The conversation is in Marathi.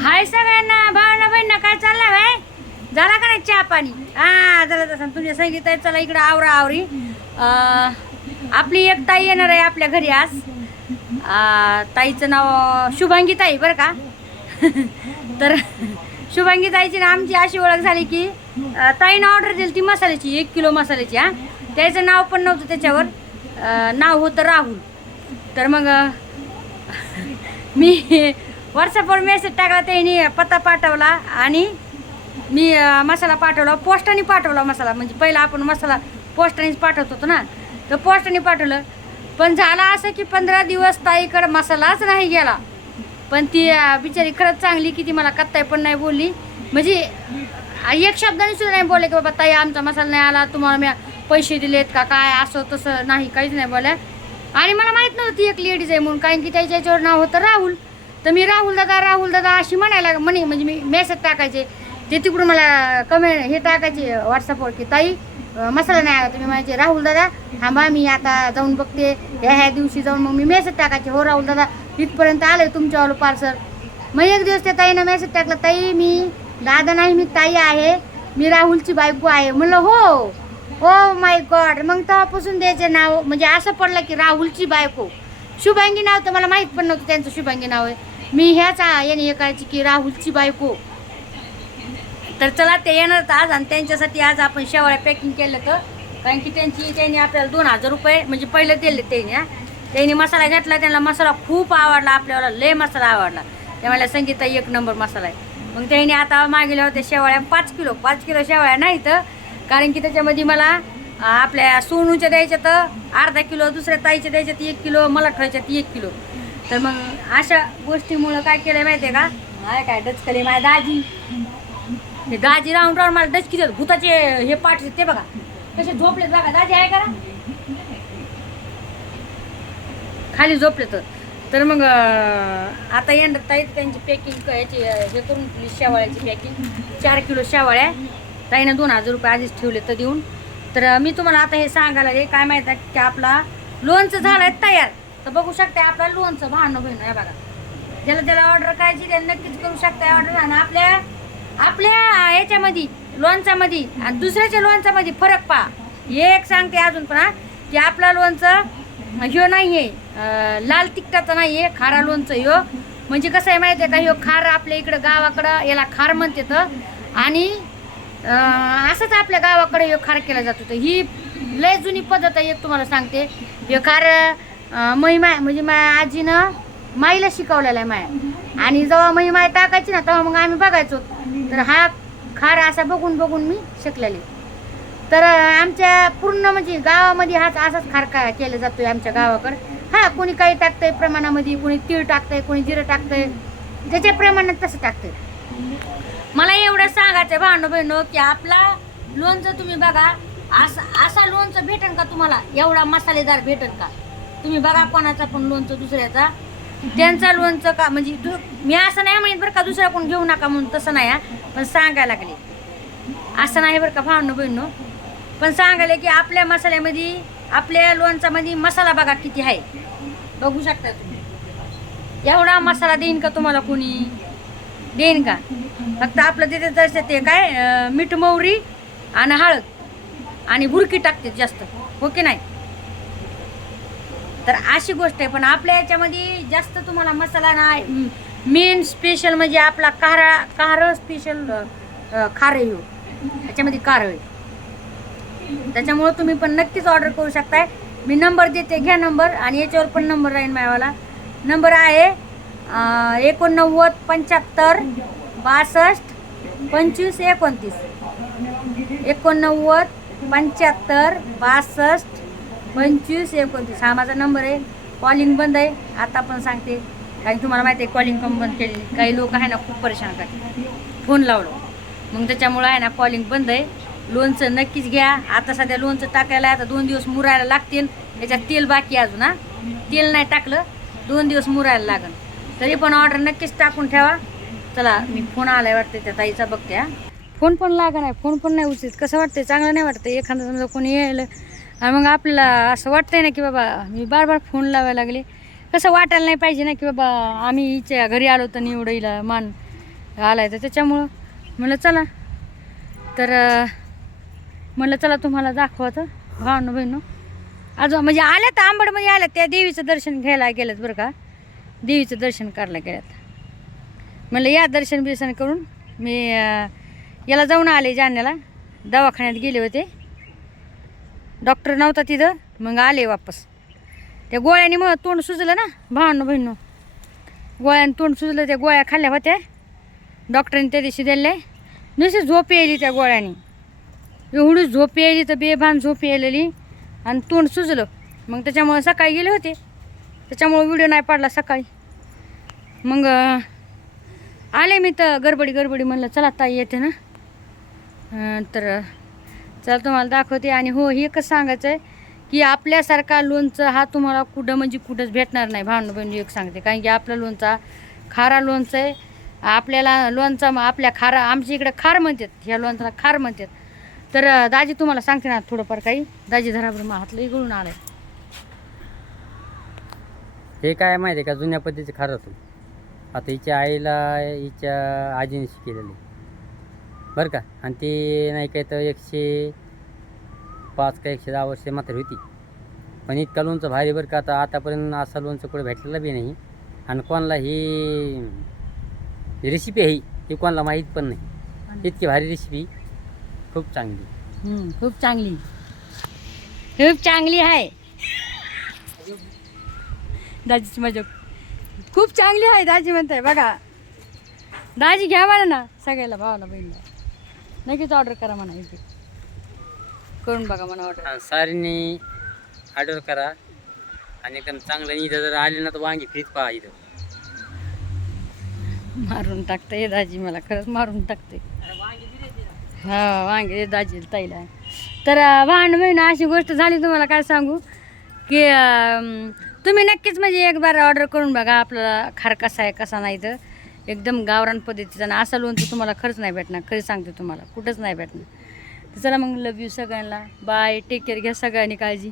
हाय सगळ्यांना भावना बहिणा काय चाललंय भाई झाला का नाही चहा पाणी? हा झालं तसं. तुझ्या संगीत आहे चला इकडं आवरा आवरी. आपली एक ताई येणार आहे आपल्या घरी आज. ताईचं नाव शुभांगी ताई बरं का? तर शुभांगी ताईची ना आमची अशी ओळख झाली की ताईनं ऑर्डर दिली ती मसाल्याची एक किलो मसाल्याची हां. त्याचं नाव पण नव्हतं त्याच्यावर. नाव होतं राहुल. तर मग मी व्हॉट्सअपवर मेसेज टाकला त्यांनी पत्ता पाठवला आणि मी मसाला पाठवला पोस्टाने पाठवला मसाला. म्हणजे पहिला आपण मसाला पोस्टानेच पाठवत होतो ना. तर पोस्टाने पाठवलं. पण झालं असं की पंधरा दिवस ताईकडं मसालाच नाही गेला. पण ती बिचारी खरंच चांगली की ती मला कत्ताय पण नाही बोलली. म्हणजे एक शब्दाने सुद्धा नाही बोलले की बाबा ताई आमचा मसाला नाही आला तुम्हाला मी पैसे दिलेत का काय असं तसं नाही काहीच नाही बोलल्या. आणि मला माहीत नव्हतं ती एक लेडीज आहे म्हणून कारण की त्याच्या याच्यावर नाव होतं राहुल. तर मी राहुल दादा राहुल दादा अशी म्हणायला म्हणे म्हणजे मी मेसेज टाकायचे. ते तिकडून मला कमेंट हे टाकायचे व्हॉट्सअपवर की ताई मसाला नाही आला. तुम्ही म्हणायचे राहुल दादा थांबा मी आता जाऊन बघते. ह्या ह्या दिवशी जाऊन मग मी मेसेज टाकायचे. हो राहुल दादा इथपर्यंत आहे तुमच्यावर पार्सल मग एक दिवस त्या ताईनं मेसेज टाकला ताई मी दादा नाही मी ताई आहे. मी राहुलची बायको आहे. म्हणलं हो. ओ माय गॉड मग तेव्हापासून द्यायचे नाव म्हणजे असं पडलं की राहुलची बायको. शुभांगी नाव तर मला माहीत पण नव्हतं त्यांचं शुभांगी नाव आहे. मी ह्याच आ- याने हे की राहुलची बायको. तर चला ते येणार तर आज आणि त्यांच्यासाठी आज आपण शेवाळ्या पॅकिंग केलं तर. कारण की त्यांची त्यांनी आपल्याला दोन हजार रुपये म्हणजे पहिलं दिले त्यांनी त्यांनी मसाला घेतला त्यांना मसाला खूप आवडला आपल्याला लय मसाला आवडला. त्यामुळे संगीता एक नंबर मसाला आहे. मग त्यांनी आता मागेल्या होत्या शेवाळ्या पाच किलो पाच किलो शेवाळ्या नाही तर. कारण की त्याच्यामध्ये मला आपल्या सोनूच्या द्यायच्या तर अर्धा किलो दुसऱ्या ताईच्या द्यायच्यात एक किलो मला ठेवायच्यात एक किलो. तर मग अशा गोष्टीमुळं काय केलं माहिती आहे का? काय काय डचकले माझ्या दाजी. हे दाजी राहून राहून मला डचकी देत. भूताचे हे पाठ ते बघा. कसे झोपलेत बघा. दाजी आहे करा. खाली झोपले तर तर मग आता येणार ताई त्यांची पॅकिंग याची हे करून शेवाळ्याची पॅकिंग चार किलो शेवाळ्या. ताईनं दोन हजार रुपये आधीच ठेवले तर देऊन. तर मी तुम्हाला आता हे सांगायला रे काय माहिती आहे की आपला लोणचं झालं आहे तयार. तर बघू शकते आपला लोणचं भांडणं बहिणं आहे बघा. ज्याला त्याला ऑर्डर करायची त्याला नक्कीच करू शकता ऑर्डर आणि आपल्या आपल्या याच्यामध्ये लोणच्यामध्ये आणि दुसऱ्याच्या लोणच्यामध्ये फरक पहा. हे एक सांगते अजून पण की आपला लोणचं ह्यो नाही आहे लाल तिखटाचं नाही आहे खारा लोणचं ह्यो. म्हणजे कसं आहे माहिती आहे का ह्यो खार आपल्या इकडं गावाकडं याला खार म्हणते तर आणि असंच आपल्या गावाकडे ह्यो खार केला जातो. तर ही लय जुनी पद्धत आहे एक तुम्हाला सांगते. ह्यो खार मै माय म्हणजे माझ्या आजीनं माईला शिकवलेला आहे माया. आणि जेव्हा मी माय टाकायची ना तेव्हा मग आम्ही बघायचो. तर हा खार असा बघून बघून मी शिकलेली. तर आमच्या पूर्ण म्हणजे गावामध्ये हाच असाच खार का केला जातोय आमच्या गावाकडं. हा कोणी काही टाकतंय प्रमाणामध्ये कोणी तीळ टाकतंय कोणी जिरं टाकतंय. त्याच्या प्रमाणात तसं टाकतंय. मला एवढं सांगायचं भांडो बहिणो की आपला लोणचं तुम्ही बघा असा असा लोणचं भेटेल का तुम्हाला? एवढा मसालेदार भेटेल का? तुम्ही बघा कोणाचा पण लोणचं दुसऱ्याचा. त्यांचा लोणचं का म्हणजे दु- मी असं नाही म्हणत बरं का दुसरा कोण घेऊ नका म्हणून तसं नाही पण सांगायला लागले. असं नाही बरं का भावनं बहिणं. पण सांगायला की आपल्या मसाल्यामध्ये आपल्या लोणचामध्ये मसाला बघा किती आहे. बघू शकता तुम्ही. एवढा मसाला देईन का तुम्हाला कोणी? देईन का? फक्त आपलं तिथे जसं ते काय मीठ मोहरी आणि हळद आणि बुरकी टाकते जास्त. हो की नाही? तर अशी गोष्ट आहे. पण आपल्या याच्यामध्ये जास्त तुम्हाला मसाला नाही. मेन स्पेशल म्हणजे आपला कारा कार स्पेशल खारही आहे याच्यामध्ये कार त्याच्यामुळं तुम्ही पण नक्कीच ऑर्डर करू शकताय. मी नंबर देते घ्या नंबर आणि याच्यावर पण नंबर राहील माझ्यावाला. नंबर आहे एकोणनव्वद पंच्याहत्तर बासष्ट पंचवीस एकोणतीस. एकोणनव्वद पंच्याहत्तर बासष्ट पंचवीस एकोणतीस. हा माझा नंबर आहे. कॉलिंग बंद आहे. आता पण सांगते. कारण तुम्हाला माहिती आहे कॉलिंग पण बंद केलेली काही लोक आहे ना खूप परेशान करतात. फोन लावलो. मग त्याच्यामुळं आहे ना कॉलिंग बंद आहे. लोणचं नक्कीच घ्या. आता सध्या लोणचं टाकायला आता दोन दिवस मुरायला लागतील. त्याच्यात तेल बाकी अजून हा. तेल नाही टाकलं. दोन दिवस मुरायला लागेल. तरी पण ऑर्डर नक्कीच टाकून ठेवा. चला मी फोन आलाय वाटते त्या ताईचा बघते हा. फोन पण लागा नाही. फोन पण नाही उचित कसं वाटतंय? चांगलं नाही वाटतं एखादं समजा कोणी यायला आणि मग आपल्याला असं वाटतंय ना की बाबा मी बार बार फोन लावायला लागले. कसं वाटायला नाही पाहिजे ना की बाबा आम्ही हिच्या घरी आलो तर एवढं हिला मान आलाय तर त्याच्यामुळं म्हणलं चला. तर म्हणलं चला तुम्हाला दाखवतं भावनं बहिणं अजून म्हणजे आल्या तर आंबडमध्ये आल्या त्या देवीचं दर्शन घ्यायला गेल्यात बरं का. देवीचं दर्शन करायला गेल्यात. म्हणलं या दर्शन बिर्शन करून मी याला जाऊन आले जाण्याला. दवाखान्यात गेले होते. डॉक्टर नव्हता तिथं. मग आले वापस. त्या गोळ्याने मग तोंड सुजलं ना भावांनो बहिणं गोळ्याने तोंड सुजलं त्या गोळ्या खाल्ल्या होत्या. डॉक्टरने त्या दिवशी दिले नुसती झोप यायली त्या गोळ्याने. एवढी झोप यायली तर बेभान झोप यायलेली. आणि तोंड सुजलं. मग त्याच्यामुळं सकाळी गेले होते. त्याच्यामुळं व्हिडिओ नाही पडला सकाळी. मग आले मी तर गडबडी गडबडी म्हणलं चला ताई येते ना. तर चला तुम्हाला दाखवते. आणि हो हे कसं सांगायचं आहे की आपल्यासारखा लोणचं हा तुम्हाला कुठं म्हणजे कुठंच भेटणार नाही. भावना बहिणी एक सांगते. कारण की आपला लोणचा खारा लोणचं आहे. आपल्याला लोणचा मग आपल्या खारा आमच्या इकडे खार म्हणतात. ह्या लोणचाला खार म्हणतात. तर दाजी तुम्हाला सांगते ना थोडंफार काही. दाजी धराबर मग हातलं इकडून आलं हे काय माहिती आहे का? जुन्या पद्धतीचं खार होतं. आता हिच्या आईला हिच्या आजीने शिकेलेलं आहे. बरं का. आणि ते नाही काय तर एकशे पाच का एकशे दहा वर्ष मात्र होती. पण इतका लोणचं भारी बरं का. आता आतापर्यंत असा लोणचं कुठं भेटलेलं बी नाही. आणि कोणाला ही रेसिपी आहे ही कोणाला माहीत पण नाही. इतकी भारी रेसिपी खूप चांगली. खूप चांगली. खूप चांगली आहे. दाजीची मजा खूप चांगली आहे दाजी म्हणताय बघा. दाजी घ्या म्हणा ना सगळ्याला भावाला बहिणीला. नक्कीच ऑर्डर करा म्हणा इथे. करून बघा म्हणा ऑर्डर सारीने ऑर्डर करा. आणि एकदम चांगलं इथं जर आले ना तर वांगी फ्रीज पहा इथं. मारून टाकते दाजी मला खरंच मारून टाकते. हा वांगे दाजी ताईला. तर वाहन बहीण अशी गोष्ट झाली तुम्हाला काय सांगू? की अं, तुम्ही नक्कीच म्हणजे एक बार ऑर्डर करून बघा आपल्याला खार कसा आहे कसा नाही तर. एकदम गावरान पद्धतीचा आणि लोन लोणचं तुम्हाला खरंच नाही भेटणार. खरी सांगते तुम्हाला. कुठंच नाही भेटणार. तर चला मग लव यू सगळ्यांना. बाय टेक केअर घ्या सगळ्यांनी काळजी.